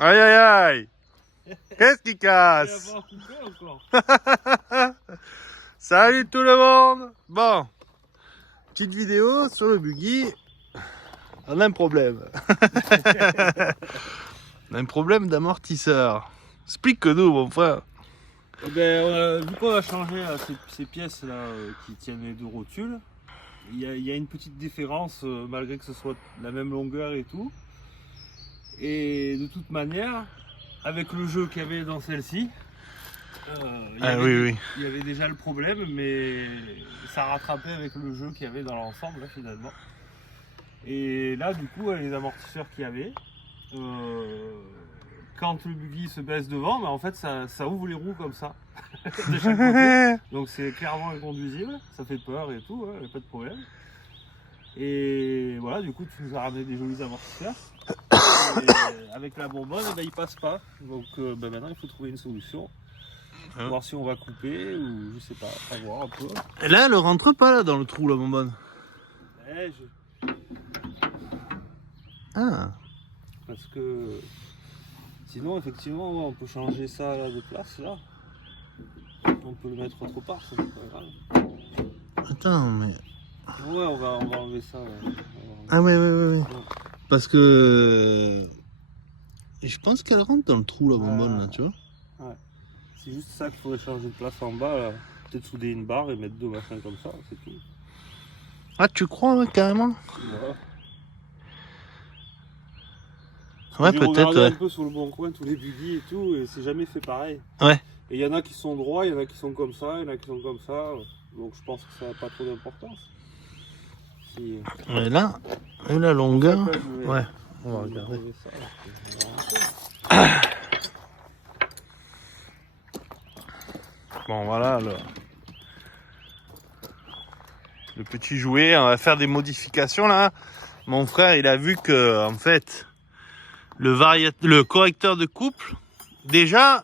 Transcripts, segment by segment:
Aïe aïe aïe. Qu'est-ce qui casse? Salut tout le monde. Bon, petite vidéo sur le buggy. On a un problème. On a un problème d'amortisseur. Explique-nous mon frère. Eh ben, vu qu'on a changé ces pièces là qui tiennent les deux rotules, il y a une petite différence malgré que ce soit la même longueur et tout. Et de toute manière, avec le jeu qu'il y avait dans celle-ci, il y avait déjà le problème, mais ça rattrapait avec le jeu qu'il y avait dans l'ensemble là, finalement. Et là du coup les amortisseurs qu'il y avait, quand le buggy se baisse devant, en fait ça ouvre les roues comme ça de chaque côté. Donc c'est clairement inconduisible, ça fait peur et tout, hein, pas de problème. Et voilà, du coup tu nous as ramené des jolis amortisseurs. Et avec la bonbonne, il passe pas. Donc maintenant il faut trouver une solution. Voir si on va couper ou je sais pas, à voir un peu. Et là elle rentre pas là dans le trou la bonbonne. Ah. Parce que sinon effectivement on peut changer ça là, de place là. On peut le mettre autre part, ça c'est pas grave. Attends mais. Ouais on va enlever ça. Ouais. Ah ouais. Parce que je pense qu'elle rentre dans le trou la bonbonne là, tu vois. Ouais. C'est juste ça qu'il faudrait changer de place en bas là. Peut-être souder une barre et mettre deux machins comme ça, c'est tout. Ah tu crois ouais, carrément? Ouais j'ai peut-être regardé un peu sur le bon coin tous les buggy et tout et c'est jamais fait pareil. Ouais. Et il y en a qui sont droits, il y en a qui sont comme ça, il y en a qui sont comme ça. Donc je pense que ça n'a pas trop d'importance. Si... Et là, et la longueur. Ouais, on va regarder. Bon voilà le petit jouet, on va faire des modifications là. Mon frère il a vu que en fait le correcteur de couple, déjà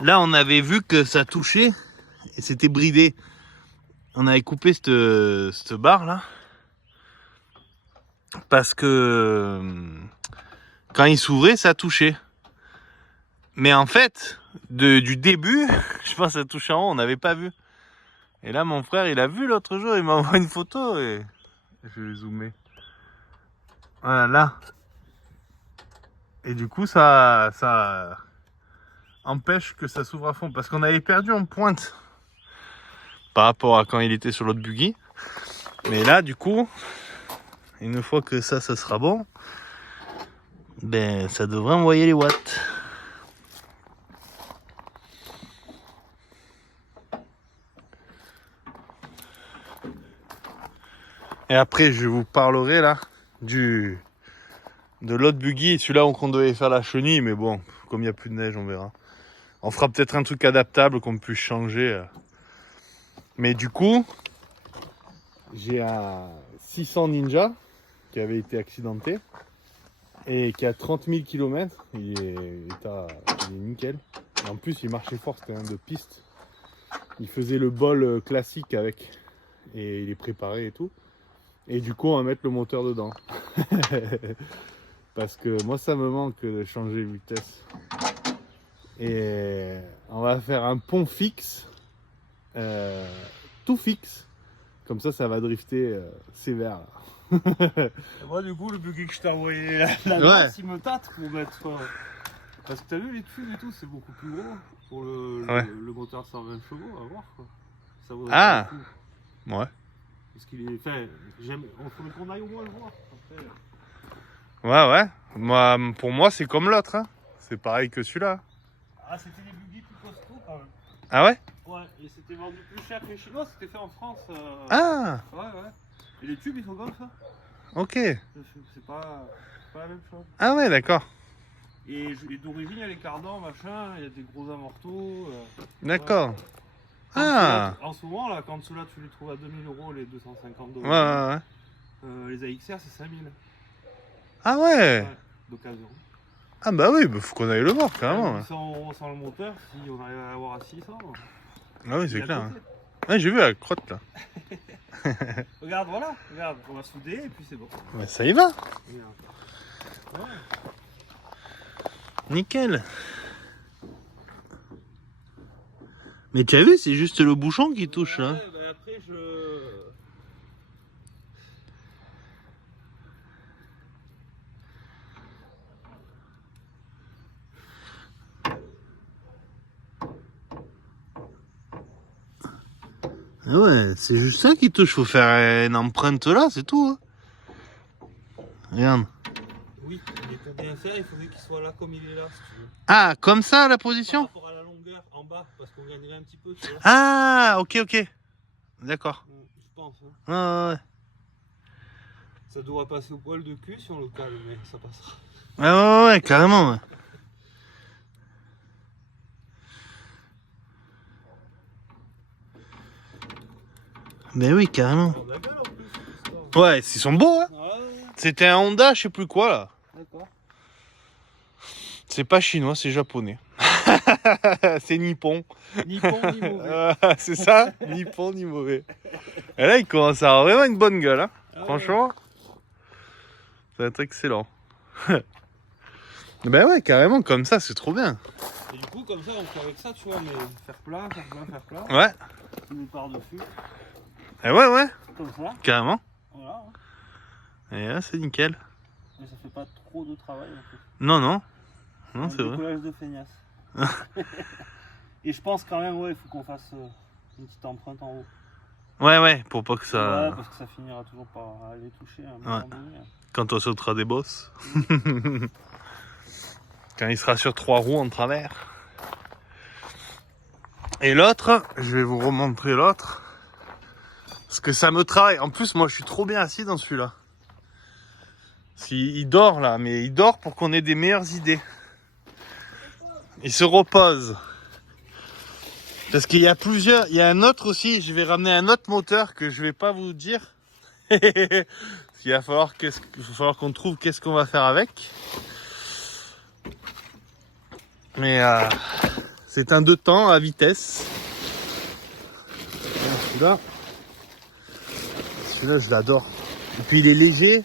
là on avait vu que ça touchait et c'était bridé. On avait coupé cette barre là parce que quand il s'ouvrait ça touchait. Mais en fait du début, je pense que ça touchait en haut, on n'avait pas vu. Et là mon frère il a vu l'autre jour, il m'a envoyé une photo et je vais zoomer. Voilà là. Et du coup ça empêche que ça s'ouvre à fond parce qu'on avait perdu en pointe par rapport à quand il était sur l'autre buggy. Mais là du coup, une fois que ça sera bon, ben ça devrait envoyer les watts. Et après je vous parlerai là de l'autre buggy, celui-là où on devait faire la chenille, mais bon, comme il n'y a plus de neige, on verra. On fera peut-être un truc adaptable qu'on puisse changer. Mais du coup, j'ai un 600 Ninja qui avait été accidenté et qui a 30 000 km. Il est nickel. Et en plus, il marchait fort, c'était un de piste. Il faisait le bol classique avec et il est préparé et tout. Et du coup, on va mettre le moteur dedans. Parce que moi, ça me manque de changer de vitesse. Et on va faire un pont fixe, tout fixe. Comme ça va drifter sévère. Et moi, du coup, le buggy que je t'ai envoyé là, il me tâte pour mettre. Parce que t'as vu les tubes et tout, c'est beaucoup plus gros pour le moteur 120 chevaux, à voir quoi. Ça vaut ah ouais. Parce qu'il est. Enfin, on faudrait qu'on aille au moins le voir. Après... Ouais. Moi, pour moi, c'est comme l'autre. Hein. C'est pareil que celui-là. Ah, c'était des buggy plus costauds quand même. Ah ouais? Ouais, et c'était vendu plus cher que les Chinois, c'était fait en France. Ah ouais. Et les tubes, ils sont comme ça. Ok. C'est pas la même chose. Ah ouais, d'accord. Et d'origine, il y a les cardans, machin, il y a des gros amortos. D'accord. Ouais. Ah. En ce moment, là, quand ceux-là, tu les trouves à 2000 €, les 250 €. Ouais. Les AXR, c'est 5000. Ah ouais. D'occasion. Ah bah oui, faut qu'on aille le voir, carrément. Ouais, sans le moteur, si on arrive à l'avoir à 600. Ah oui, c'est clair. Hein. Ouais, j'ai vu la crotte là. Regarde, on va souder et puis c'est bon. Mais ça y va. Ouais. Nickel. Mais tu as vu, c'est juste le bouchon qui touche là. Ouais, bah après Ah ouais, c'est juste ça qui touche, faut faire une empreinte là, c'est tout. Hein. Regarde. Oui, mais pour bien faire, il faudrait qu'il soit là comme il est là, si tu veux. Ah, comme ça la Par position? rapport à la longueur en bas, parce qu'on gagnerait un petit peu, tu vois. Ah, ok. D'accord. Je pense. Hein. Ah, ouais. Ça doit passer au poil de cul si on le cale, mais ça passera. Ouais, carrément. Ouais. Ben oui, carrément. On a gueule en plus, cette histoire. Ouais, ils sont beaux, hein. Ouais, C'était un Honda, je sais plus quoi là. d'accord. C'est pas chinois, c'est japonais. C'est nippon. Ni bon ni mauvais. C'est ça, ni bon ni mauvais. Et là, il commence à avoir vraiment une bonne gueule. Hein. Ah ouais. Franchement, ça va être excellent. Ben ouais, carrément, comme ça, c'est trop bien. Et du coup, comme ça, on fait avec ça, tu vois, mais faire plat. Ouais. Tu mets par-dessus, Et ouais, comme ça. carrément. Voilà. Et là, c'est nickel. Mais ça fait pas trop de travail en fait. Non, Un c'est vrai. décollage de feignasse. Et je pense quand même, ouais, il faut qu'on fasse une petite empreinte en haut. Ouais, pour pas que ça... Ouais, parce que ça finira toujours par aller toucher à un moment donné. Quand on sautera des bosses. Quand il sera sur 3 roues en travers. Et l'autre, je vais vous remontrer l'autre. Parce que ça me travaille. En plus, moi, je suis trop bien assis dans celui-là. Il dort là, mais il dort pour qu'on ait des meilleures idées. Il se repose. Parce qu'il y a plusieurs... Il y a un autre aussi. Je vais ramener un autre moteur que je vais pas vous dire. Il va falloir qu'on trouve qu'est-ce qu'on va faire avec. Mais c'est un 2 temps à vitesse. Celui-là, je l'adore. Et puis il est léger.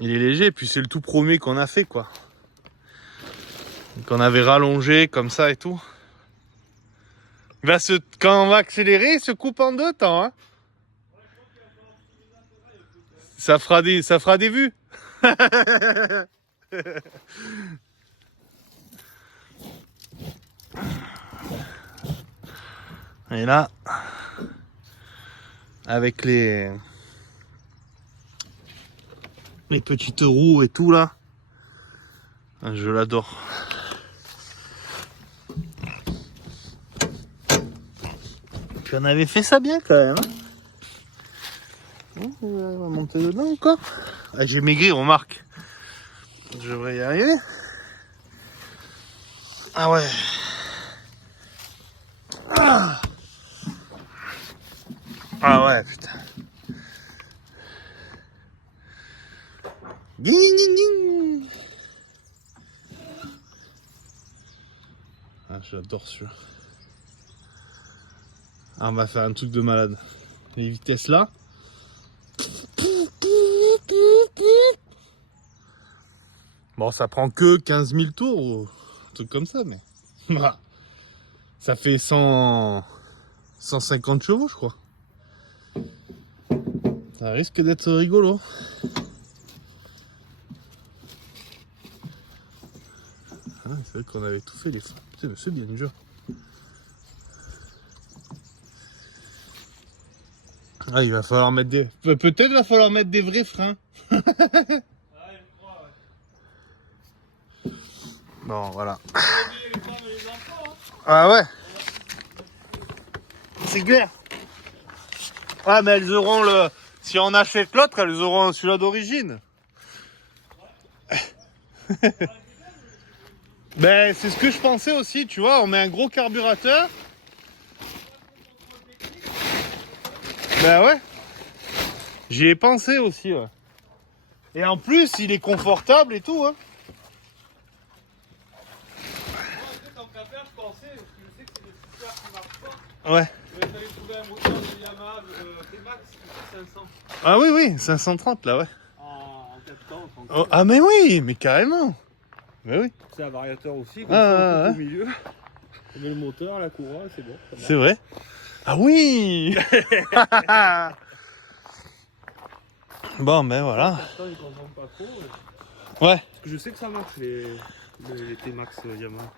Et puis c'est le tout premier qu'on a fait, quoi. Qu'on avait rallongé comme ça et tout. Quand on va accélérer, il se coupe en 2 temps. Hein. Ça fera des vues. Et là, avec les petites roues et tout là, je l'adore. Puis on avait fait ça bien quand même. Hein. On va monter dedans encore. Ah, j'ai maigri, remarque. Je devrais y arriver. Ah ouais. Ah ouais, putain. Ding, ding, ding. Ah, j'adore celui-là. Ah, on va faire un truc de malade. Les vitesses là. Bon, ça prend que 15 000 tours ou un truc comme ça, mais ça fait 150 chevaux, je crois. Ça risque d'être rigolo. Ah, c'est vrai qu'on avait tout fait les freins. Putain, c'est bien dur. Ah, il va falloir mettre des... Peut-être va falloir mettre des vrais freins. Bon, voilà. Ah ouais. C'est clair. Ah, mais elles auront le... Si on achète l'autre, elles auront celui-là d'origine. Ben, c'est ce que je pensais aussi, tu vois. On met un gros carburateur. Ben ouais. J'y ai pensé aussi, ouais. Et en plus, il est confortable et tout, hein. Ouais. Ah oui, 530 là, ouais. En 4 temps, Oh, ah mais oui, mais carrément. Mais oui, C'est un variateur aussi, comme Ah, ça, on ah, coupe au milieu. On met le moteur, la couronne, c'est bon. ça marche. c'est vrai. Ah oui. Bon, ben voilà. Certains, ils comprennent pas trop. Ouais, Parce que je sais que ça marche, les T-Max Yamaha.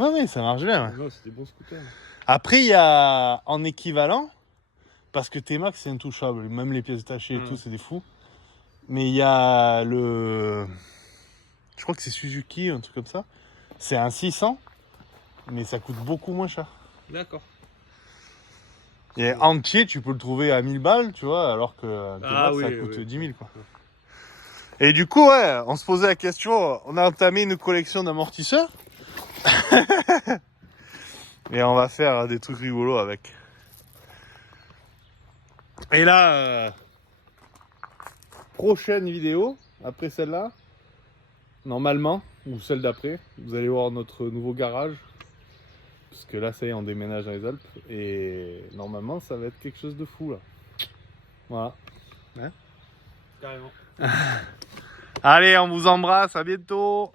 ouais, ça marche bien. Ouais. Non, c'est des bons scooters. Après, il y a en équivalent, parce que T-Max c'est intouchable, même les pièces détachées et Ouais. tout, c'est des fous. Mais il y a le. Je crois que c'est Suzuki, un truc comme ça. C'est un 600, mais ça coûte beaucoup moins cher. D'accord. Et entier, tu peux le trouver à 1000 balles, tu vois, alors que T-Max Ah oui, ça coûte oui. 10 000, quoi. Et du coup, ouais, on se posait la question, on a entamé une collection d'amortisseurs. Et on va faire des trucs rigolos avec. Et là, prochaine vidéo, après celle-là, normalement, ou celle d'après, vous allez voir notre nouveau garage. Parce que là, ça y est, on déménage dans les Alpes. Et normalement, ça va être quelque chose de fou, là. Voilà. Carrément. Allez, on vous embrasse, à bientôt.